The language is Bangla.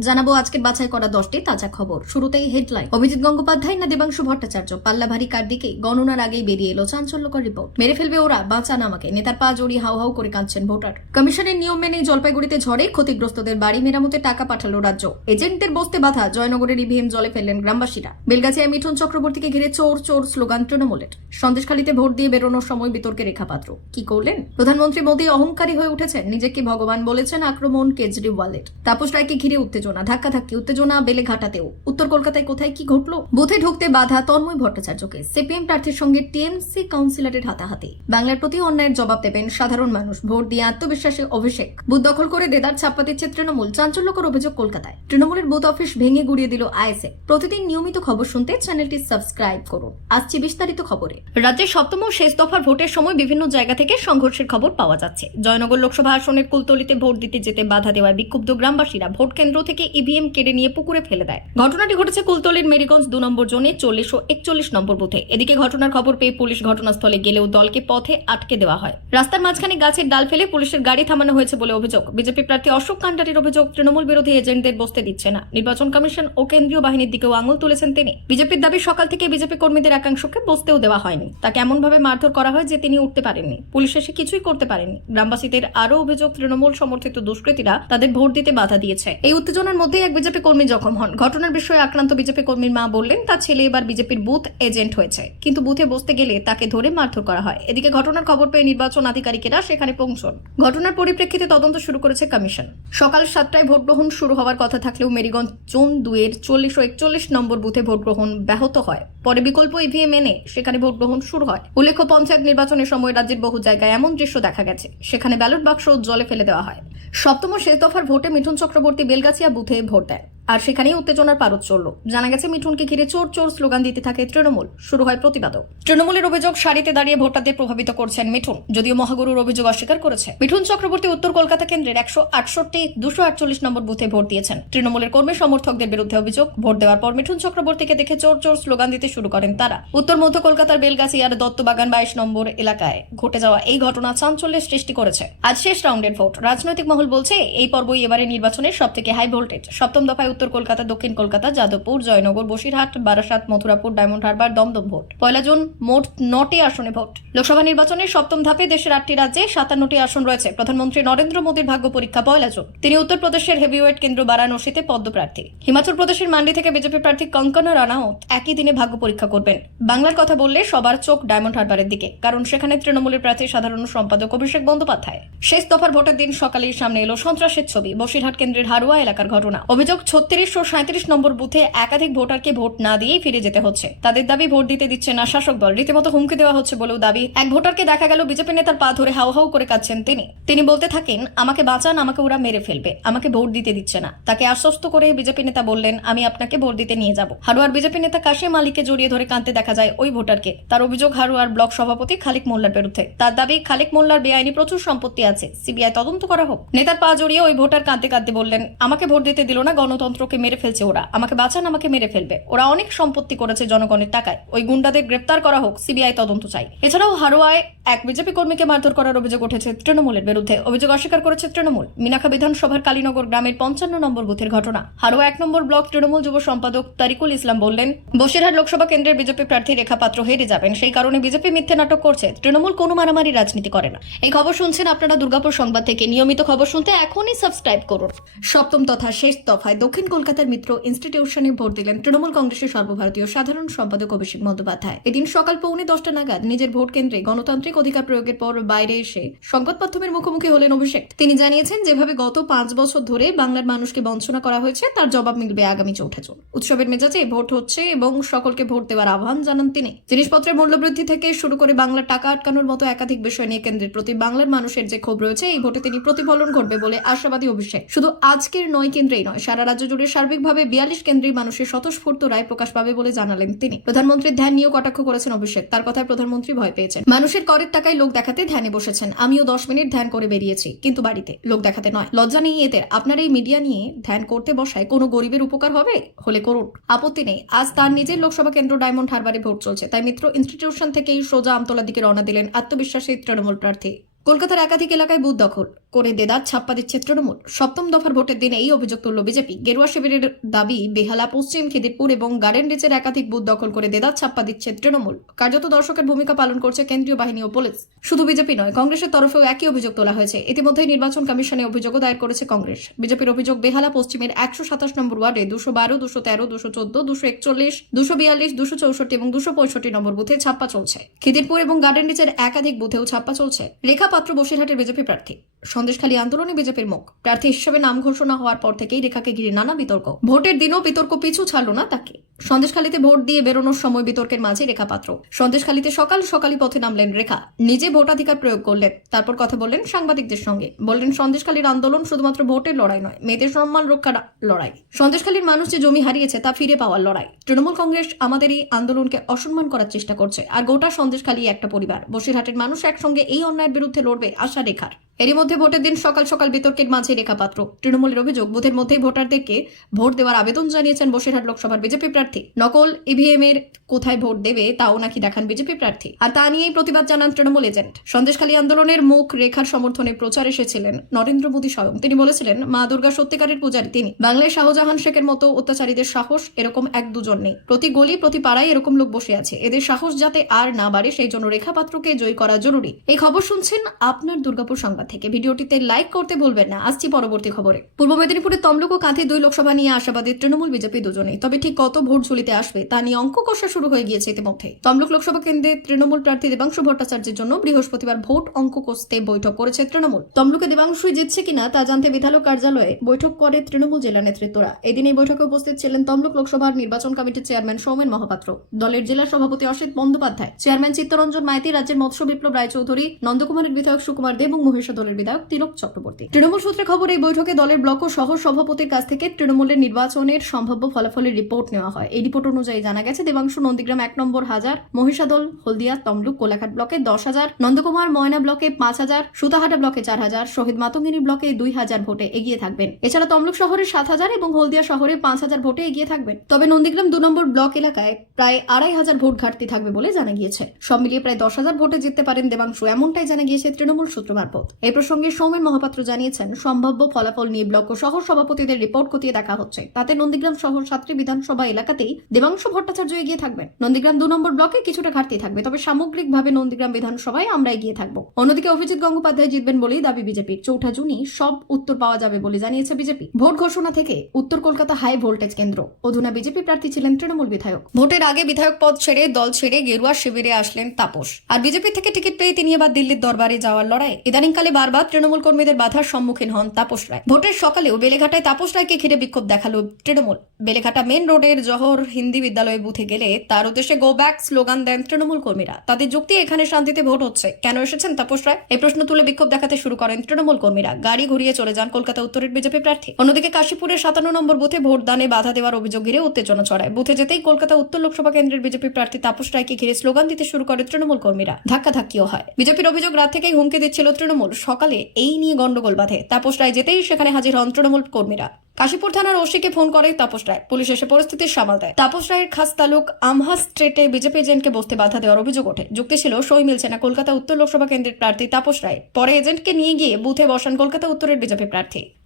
জানাব আজকের বাছাই করা দশটি তাজা খবর। শুরুতেই হেডলাইন অভিজিৎ গঙ্গোপাধ্যায় না দেবাংশু ভট্টাচার্য? পাল্লা ভারী কার দিকে গণনার আগেই বেরিয়ে এলো চাঞ্চল্যকর রিপোর্ট মেরে ফেলবে ওরা বাঁচান আমাকে। নেতার পা জড়িয়ে হাউ হাউ করে কাঁদছেন ভোটার। কমিশনের নিয়ম মেনে জলপাইগুড়িতে ঝড়ে ক্ষতিগ্রস্তদের বাড়ি, মেরামতে টাকা পাঠালো রাজ্য। এজেন্টদের বসতে বাধা, জয়নগরের ইভিএম জলে ফেললেন গ্রামবাসীরা। বেলগাছিয়া মিঠুন চক্রবর্তীকে ঘিরে চোর চোর স্লোগান তৃণমূলের। সন্দেশখালীতে ভোট দিয়ে বেরোনোর সময় বিতর্কে রেখাপাত্র। কি করলেন? প্রধানমন্ত্রী মোদী অহংকারী হয়ে উঠেছেন। নিজেকে ভগবান বলেছেন আক্রমণ, কেজরিওয়ালের। তাপস রায়কে ঘিরে উত্তেজনা। ধাক্কাধাক্কি, উত্তেজনা বেলে ঘাটাতেও উত্তর কলকাতায় কোথায় কি ঘটলো? বুথে ঢুকতে বাধা তন্ময় ভট্টাচার্যকে। সিপিএম প্রার্থীর সঙ্গে টিএমসি কাউন্সিলরের হাতাহাতি। বাংলার প্রতি অন্যায়ের জবাব দেবেন সাধারণ মানুষ। ভোট দিয়ে আত্মবিশ্বাসে অভিষেক। বুথ দখল করে দেদার ছাপ্পা দিচ্ছে তৃণমূল। চাঞ্চল্যকর অভিযোগ কলকাতায়। তৃণমূলের বুথ অফিস ভেঙে গুড়িয়ে দিল আইএসএ প্রতিদিন নিয়মিত খবর শুনতে চ্যানেলটি সাবস্ক্রাইব করুন। আসছে বিস্তারিত খবরে। রাজ্যের সপ্তম শেষ দফার ভোটের সময় বিভিন্ন জায়গা থেকে সংঘর্ষের খবর পাওয়া যাচ্ছে। জয়নগর লোকসভা আসনের কুলতলিতে ভোট দিতে যেতে বাধা দেওয়ায় বিক্ষুব্ধ গ্রামবাসীরা ভোট কেন্দ্র থেকে ইভিএম কেড়ে নিয়ে পুকুরে ফেলে দেয়। ঘটনাটি ঘটেছে কুলতলির মেরিগঞ্জ দু নম্বর জোনে চল্লিশ ও একচল্লিশ নম্বর বুথে। এদিকে ঘটনার খবর পেয়ে পুলিশ ঘটনাস্থলে গেলেও দলকে পথে আটকে দেওয়া হয়। রাস্তার মাঝখানে গাছের ডাল ফেলে পুলিশের গাড়ি থামানো হয়েছে বলে অভিযোগ। বিজেপি প্রার্থী অশোক কান্ডারির অভিযোগ, তৃণমূল বিরোধী এজেন্টদের বসতে দিচ্ছে না। নির্বাচন কমিশন ও কেন্দ্রীয় বাহিনীর দিকেও আঙুল তুলেছেন তিনি। বিজেপির দাবি, সকাল থেকে বিজেপি কর্মীদের একাংশকে বসতেও দেওয়া হয়নি। তাকে এমনভাবে মারধর করা হয় যে তিনি উঠতে পারেননি। পুলিশ এসে কিছুই করতে পারেনি গ্রামবাসীদের আরও অভিযোগ, তৃণমূল সমর্থিত দুষ্কৃতীরা তাদের ভোট দিতে বাধা দিয়েছে। এই উত্তেজনার মধ্যেই এক বিজেপি কর্মী জখম হন। ঘটনার বিষয়ে আক্রান্ত বিজেপি কর্মীর মা বললেন, তার ছেলে এবার বিজেপির বুথ এজেন্ট হয়েছে। কিন্তু বুথে বসতে গেলে তাকে ধরে মারধর করা হয়। এদিকে ঘটনার খবর পেয়ে নির্বাচন আধিকারিকেরা সেখানে পৌঁছন। ঘটনার পরিপ্রেক্ষিতে তদন্ত শুরু করেছে কমিশন। সকাল সাতটায় ভোট গ্রহণ শুরু হওয়ার কথা থাকলেও মেরিগঞ্জ জোন দুয়ের চল্লিশ ও একচল্লিশ নম্বর বুথে ভোট গ্রহণ ব্যাহত হয়। পরে বিকল্প ইভিএম এনে সেখানে ভোট গ্রহণ শুরু হয়। উল্লেখ্য, পঞ্চায়েত নির্বাচনের সময় রাজ্যের বহু জায়গায় এমন দৃশ্য দেখা গেছে। সেখানে ব্যালট বাক্স জলে ফেলে দেওয়া হয়। সপ্তম শেষ দফার ভোটে মিঠুন চক্রবর্তী বেলগাছিয়া বুথে ভোট দেন। আর সেখানেই উত্তেজনার পারদ চলল। জানা গেছে, মিঠুনকে ঘিরে চোর চোর স্লোগান দিতে থাকে তৃণমূল। শুরু হয় প্রতিবাদও। তৃণমূলের অভিযোগ, সারিতে দাঁড়িয়ে ভোটারদের প্রভাবিত করছেন মিঠুন, যদিও মহাগুরুর অভিযোগ অস্বীকার করেছে। মিঠুন চক্রবর্তী উত্তর কলকাতা কেন্দ্রের একশো আটষট্টি, দুশো আটচল্লিশ নম্বর বুথে ভোট দিয়েছেন। তৃণমূলের কর্মী সমর্থকদের বিরুদ্ধে অভিযোগ, ভোট দেওয়ার পর মিঠুন চক্রবর্তীকে দেখে চোর চোর স্লোগান দিতে শুরু করেন তারা। উত্তর মধ্য কলকাতার বেলগাছিয়ার দত্তবাগান বাইশ নম্বর এলাকায় ঘটে যাওয়া এই ঘটনা চাঞ্চল্যের সৃষ্টি করেছে। আজ শেষ রাউন্ডের ভোট। রাজনৈতিক মহল বলছে, এই পর্বই এবারে নির্বাচনের সব থেকে হাই ভোল্টেজ সপ্তম দফায় উত্তর কলকাতা, দক্ষিণ কলকাতা, যাদবপুর, জয়নগর, বসিরহাট, বারাসাত, মথুরাপুর, ডায়মন্ড হারবার, দমদম ভোট। পয়লা জুন মোট নটি আসনে ভোট। লোকসভা নির্বাচনের সপ্তম ধাপে দেশের আটটি রাজ্যে সাতান্নটি আসন রয়েছে। প্রধানমন্ত্রী নরেন্দ্র মোদীর ভাগ্য পরীক্ষা পয়লা জুন। তিনি উত্তরপ্রদেশের হেভিওয়েট কেন্দ্র বারাণসীতে পদ্মপ্রার্থী। হিমাচল প্রদেশের মান্ডি থেকে বিজেপি প্রার্থী কঙ্কনা রানাওত একই দিনে ভাগ্য পরীক্ষা করবেন। বাংলার কথা বললে সবার চোখ ডায়মন্ড হারবারের দিকে, কারণ সেখানে তৃণমূলের প্রার্থী সাধারণ সম্পাদক অভিষেক বন্দ্যোপাধ্যায়। শেষ দফার ভোটের দিন সকালেই সামনে এলো সন্ত্রাসের ছবি, বসিরহাট কেন্দ্রের হারুয়া এলাকার ঘটনা। অভিযোগ ছত্রিশ ও সাঁত্রিশ নম্বর বুথে একাধিক ভোটারকে ভোট না দিয়েই ফিরে যেতে হচ্ছে। তাদের দাবি ভোট দিতে দিচ্ছে না শাসক দল। রীতিমতো হুমকি দেওয়া হচ্ছে বলেও দাবি, এক ভোটারকে দেখা গেল বিজেপি নেতার পা ধরে হাউ হাউ করে কাঁদছেন তিনি। তিনি বলতে থাকেন, আমাকে বাঁচান, আমাকে ওরা মেরে ফেলবে, আমাকে ভোট দিতে দিচ্ছে না। তাকে আশ্বস্ত করে বিজেপি নেতা বললেন, আমি আপনাকে ভোট দিতে নিয়ে যাব। হারুয়ার বিজেপি নেতা কাশিম আলীকে জড়িয়ে ধরে কাঁদতে দেখা যায় ওই ভোটারকে। তার অভিযোগ হারুয়ার ব্লক সভাপতি খালিক মোল্লার বিরুদ্ধে। তার দাবি, খালিক মোল্লার বেআইনি প্রচুর সম্পত্তি আছে, সিবিআই তদন্ত করা হোক। নেতার পা জড়িয়ে ওই ভোটার কাঁদতে কাঁদতে বললেন, আমাকে ভোট দিতে দিল না গণতন্ত্রকে মেরে ফেলছে ওরা। আমাকে বাঁচান, আমাকে মেরে ফেলবে। ওরা অনেক সম্পত্তি করেছে জনগণের টাকায়। ওই গুন্ডাদের গ্রেপ্তার করা হোক, সিবিআই তদন্ত চাই। এছাড়াও হারোয়ায় এক বিজেপি কর্মীকে মারধর করার অভিযোগ উঠেছে তৃণমূলের বিরুদ্ধে। অভিযোগ অস্বীকার করেছে তৃণমূল। মিনাখা বিধানসভার কালীনগর গ্রামের পঞ্চান্ন নম্বর বুথের ঘটনা। হারোয়া এক নম্বর ব্লক তৃণমূল যুব সম্পাদক তারিকুল ইসলাম বললেন, বসিরহাট লোকসভা কেন্দ্রের বিজেপি প্রার্থী রেখা পাত্র হেরে যাবেন। সেই কারণে বিজেপি মিথ্যে নাটক করছে। তৃণমূল কোনো মারামারি রাজনীতি করে না। এই খবর শুনছেন আপনারা দুর্গাপুর সংবাদ থেকে। নিয়মিত খবর শুনতে এখনই সাবস্ক্রাইব করুন। সপ্তম তথা শেষ দফায় দক্ষিণ কলকাতার মিত্র ইনস্টিটিউশনে ভোট দিলেন তৃণমূল কংগ্রেসের সর্বভারতীয় সাধারণ সম্পাদক অভিষেক বন্দ্যোপাধ্যায়। এদিন সকাল পৌনে দশটা নাগাদ নিজের ভোট কেন্দ্রে গণতান্ত্রিক অধিকার প্রয়োগের পর বাইরে এসে সংবাদ মাধ্যমের মুখোমুখি হলেন অভিষেক। তিনি জানিয়েছেন, যেভাবে গত পাঁচ বছর ধরে বাংলার মানুষকে বঞ্চনা করা হয়েছে, তার জবাব মিলবে আগামী চৌঠা জুন। উৎসবের মেজাজে ভোট হচ্ছে এবং সকলকে ভোট দেওয়ার আহ্বান জানান তিনি। জিনিসপত্রের মূল্যবৃদ্ধি থেকে শুরু করে বাংলার টাকা আটকানোর মতো একাধিক বিষয় নিয়ে কেন্দ্রের প্রতি বাংলার মানুষের যে ক্ষোভ রয়েছে, এই ভোটে তিনি প্রতিফলন ঘটবে বলে আশাবাদী অভিষেক। শুধু আজকের নয়, কেন্দ্রেই নয়, সারা রাজ্য জুড়ে সার্বিকভাবে বিয়াল্লিশ কেন্দ্রের মানুষের স্বতঃস্ফূর্ত রায় প্রকাশ পাবে বলে জানালেন তিনি। প্রধানমন্ত্রীর ধ্যান নিয়েও কটাক্ষ করেছেন অভিষেক। তার কথায় প্রধানমন্ত্রী ভয় পেয়েছেন। মানুষের করের টাকায় লোক দেখাতে ধ্যানে বসেছেন। আমিও দশ মিনিট ধ্যান করে বেরিয়েছি, কিন্তু বাড়িতে লোক দেখাতে নয়। লজ্জা নেই এদের। আপনার এই মিডিয়া নিয়ে ধ্যান করতে বসায় কোনো গরিবের উপকার হবে? হলে করুন। আপত্তি নেই। আজ তার নিজের লোকসভা কেন্দ্র ডায়মন্ড হারবারে ভোট চলছে। তাই মিত্র ইনস্টিটিউশন থেকেই সোজা আমতলার দিকে রওনা দিলেন আত্মবিশ্বাসী তৃণমূল প্রার্থী। কলকাতার একাধিক এলাকায় বুথ দখল। করে দেদার ছাপ্পা দিচ্ছে তৃণমূল। সপ্তম দফার ভোটের দিনে এই অভিযোগ তুলল বিজেপি। গেরুয়া শিবিরের দাবি, বেহালা, পশ্চিম খিদিরপুর এবং গার্ডেন রিচের একাধিক বুথ দখল করে দেদার ছাপ্পা দিচ্ছে তৃণমূল। কার্যত দর্শকের ভূমিকা পালন করছে কেন্দ্রীয় বাহিনী ও পুলিশ। শুধু বিজেপি নয়, কংগ্রেসের তরফেও একই অভিযোগ তোলা হয়েছে। ইতিমধ্যেই নির্বাচন কমিশনে অভিযোগও দায়ের করেছে কংগ্রেস। বিজেপির অভিযোগ, বেহালা পশ্চিমের একশো সাতাশ নম্বর ওয়ার্ডে দুশো বারো, দুশো তেরো, দুশো চোদ্দ, দুশো একচল্লিশ, দুশো বিয়াল্লিশ, দুশো চৌষট্টি এবং দুশো পঁয়ষট্টি নম্বর বুথে ছাপ্পা চলছে। খিদিরপুর এবং গার্ডেন রিচের একাধিক বুথেও ছাপ্পা চলছে। রেখা পাত্র বসিরহাটের বিজেপি প্রার্থী। সন্দেশখালী আন্দোলনে বিজেপির মুখ। প্রার্থী হিসেবে নাম ঘোষণা হওয়ার পর থেকেই রেখাকে ঘিরে নানা বিতর্ক। ভোটের দিনও বিতর্ক পিছু ছাড়লো না তাকে। সন্দেশখালীতে ভোট দিয়ে বেরোনোর সময় বিতর্কের মাঝে রেখা পাত্র। সন্দেশখালীতে সকাল সকালই পথে নামলেন রেখা। নিজে ভোটাধিকার প্রয়োগ করলেন, তারপর কথা বললেন সাংবাদিকদের সঙ্গে। বললেন, সন্দেশখালীর আন্দোলন শুধুমাত্র ভোটের লড়াই নয়, মেয়েদের সম্মান রক্ষার লড়াই। সন্দেশখালীর মানুষ যে জমি হারিয়েছে তা ফিরে পাওয়ার লড়াই। তৃণমূল কংগ্রেস আমাদের এই আন্দোলনকে অসম্মান করার চেষ্টা করছে, আর গোটা সন্দেশখালী একটা পরিবার। বসিরহাটের মানুষ একসঙ্গে এই অন্যায়ের বিরুদ্ধে লড়বে, আশা রেখার। এরই মধ্যে ভোটের দিন সকাল সকাল বিতর্কের মাঝে রেখা পাত্র। তৃণমূলের অভিযোগ, বুথের মধ্যেই ভোটারদেরকে ভোট দেওয়ার আবেদন জানিয়েছেন বসিরহাট লোকসভার বিজেপি প্রার্থী। নকল ইভিএম এর কোথায় ভোট দেবে তাও নাকি দেখান বিজেপি প্রার্থী। আর তা নিয়েই প্রতিবাদ জানান তৃণমূল এজেন্ট। সন্দেশখালী আন্দোলনের মুখ রেখার সমর্থনে প্রচার এসেছিলেন নরেন্দ্র মোদী স্বয়ং। তিনি বলেছিলেন, মা দুর্গা সত্যিকারের পূজারী তিনি। বাংলায় শাহজাহান শেখের মতো অত্যাচারীদের সাহস এরকম এক দুজন নেই। প্রতি গলি, প্রতি পাড়ায় এরকম লোক বসে আছে। এদের সাহস যাতে আর না বাড়ে, সেই জন্য রেখা পাত্রকে জয়ী করা জরুরি। এই খবর শুনছেন আপনার দুর্গাপুর সংবাদ থেকে। ভিডিওটিতে লাইক করতে ভুলবেন না। আসছি পরবর্তী খবরে। পূর্ব মেদিনীপুরের তমলুক ও কাঁথি দুই লোকসভা নিয়ে আশাবাদী তৃণমূল বিজেপি দুজনেই। তবে ঠিক কত ভোট ঝুলিতে আসবে তা নিয়ে অঙ্ক কষা শুরু হয়ে গিয়েছে ইতিমধ্যে তমলুক লোকসভা কেন্দ্রে তৃণমূল প্রার্থী দেবাংশু ভট্টাচার্যের জন্য বৃহস্পতিবার ভোট অঙ্ক কষতে বৈঠক করেছে তৃণমূল। তমলুকে দেবাংশুই জিতছে কিনা তা জানতে বিধায়ক কার্যালয়ে বৈঠক করে তৃণমূল জেলা নেতৃত্বরা। এদিন এই বৈঠকে উপস্থিত ছিলেন তমলুক লোকসভার নির্বাচন কমিটির চেয়ারম্যান সৌমেন মহাপাত্র। দলের জেলা সভাপতি অসিত বন্দ্যোপাধ্যায়, চেয়ারম্যান চিত্তরঞ্জন মাইতি, রাজ্যের মৎস্য বিপ্লব রায়চৌধুরী নন্দকুমারের বিধায়ক সুকুমার দেব এবং মহিষা দলের বিধায়ক তিলক চক্রবর্তী। তৃণমূল সূত্রে খবর, এই বৈঠকে দলের ব্লক ও সহ সভাপতির কাছ থেকে তৃণমূলের নির্বাচনের সম্ভাব্য ফলাফলের রিপোর্ট নেওয়া হয়। এই রিপোর্ট অনুযায়ী জানা গেছে, দেবাংশু নন্দীগ্রাম এক নম্বর হাজার, মহিষাদল, হলদিয়া, তমলুক, কোলাঘাট ব্লকে দশ হাজার, নন্দকুমার, ময়না ব্লকে পাঁচ হাজার, সুতাহাটা ব্লকে চার হাজার, শহীদ মাতঙ্গিনী ব্লকে দুই হাজার ভোটে এগিয়ে থাকবেন। এছাড়া তমলুক শহরে সাত হাজার এবং হলদিয়া শহরে পাঁচ হাজার ভোটে এগিয়ে থাকবেন। তবে নন্দীগ্রাম দু নম্বর ব্লক এলাকায় প্রায় আড়াই হাজার ভোট ঘাটতি থাকবে বলে জানা গিয়েছে। সব মিলিয়ে প্রায় দশ হাজার ভোটে জিততে পারেন দেবাংশু, এমনটাই জানা গিয়েছে তৃণমূল সূত্র মারফত। এই প্রসঙ্গে সৌমেন মহাপাত্র জানিয়েছেন, সম্ভাব্য ফলাফল নিয়ে ব্লক ও শহর সভাপতিদের রিপোর্ট খতিয়ে দেখা হচ্ছে। তাতে নন্দীগ্রাম শহর সাতটি বিধানসভা এলাকাতেই দেবাংশু ভট্টাচার্য এগিয়ে থাকবেন। নন্দীগ্রাম দু নম্বর ব্লকে কিছুটা ঘাটতি থাকবে, তবে সামগ্রিকভাবে নন্দীগ্রাম বিধানসভায় আমরা এগিয়ে থাকব। অন্যদিকে অভিজিৎ গঙ্গোপাধ্যায় জিতবেন বলেই দাবি বিজেপির। চৌঠা জুনই সব উত্তর পাওয়া যাবে বলে জানিয়েছে বিজেপি। ভোট ঘোষণা থেকে উত্তর কলকাতা হাই ভোল্টেজ কেন্দ্র। অধুনা বিজেপি প্রার্থী ছিলেন তৃণমূল বিধায়ক। ভোটের আগে বিধায়ক পদ ছেড়ে দল ছেড়ে গেরুয়া শিবিরে আসলেন তাপস। আর বিজেপি থেকে টিকিট পেয়ে তিনি এবার দিল্লির দরবারে যাওয়ার লড়াই। ইদানিংকালে বারবার তৃণমূল কর্মীদের বাধার সম্মুখীন হন তাপস রায়। ভোটের সকালেও বেলেঘাটায় তাপস রায়কে ঘিরে বিক্ষোভ দেখাল তৃণমূল। বেলেঘাটা মেন রোডের জহর হিন্দি বিদ্যালয়ে বুথে গেলে তার উদ্দেশ্যে গো ব্যাক স্লোগান দেন তৃণমূল কর্মীরা। তাদের যুক্তি, এখানে শান্তিতে ভোট হচ্ছে। কেন এসেছেন তাপস রায়? এই প্রশ্ন তুলে বিক্ষোভ দেখাতে শুরু করেন তৃণমূল কর্মীরা। গাড়ি ঘুরিয়ে চলে যান কলকাতা উত্তরের বিজেপি প্রার্থী। অন্যদিকে কাশীপুরের সাতান্ন নম্বর বুথে ভোট দানে বাধা দেওয়ার অভিযোগ ঘিরে উত্তেজনা ছড়ায়। বুথে যেতেই কলকাতা উত্তর লোকসভা কেন্দ্রের বিজেপি প্রার্থী তাপস রায়কে ঘিরে স্লোগান দিতে শুরু করে তৃণমূল কর্মীরা। ধাক্কাধাক্কিও হয়। বিজেপির অভিযোগ, রাত থেকেই হুমকি দিচ্ছিল তৃণমূল। সকালে এই নিয়ে গন্ডগোল বাধে। তাপস রায় যেতেই সেখানে হাজির হন তৃণমূল কর্মীরা। কাশীপুর থানার ওসিকে ফোন করে তাপস রায়। পুলিশ এসে পরিস্থিতি সামাল দেয়। তাপস রায়ের খাস তালুক আমহা স্ট্রেটে বিজেপি এজেন্টকে বসতে বাধা দেওয়ার অভিযোগ ওঠে। যুক্তি ছিল, সই মিলছে না কলকাতা উত্তর লোকসভা কেন্দ্রের প্রার্থী তাপস রায়। পরে এজেন্টকে নিয়ে গিয়ে বুথে বসান কলকাতা উত্তরের বিজেপি প্রার্থী।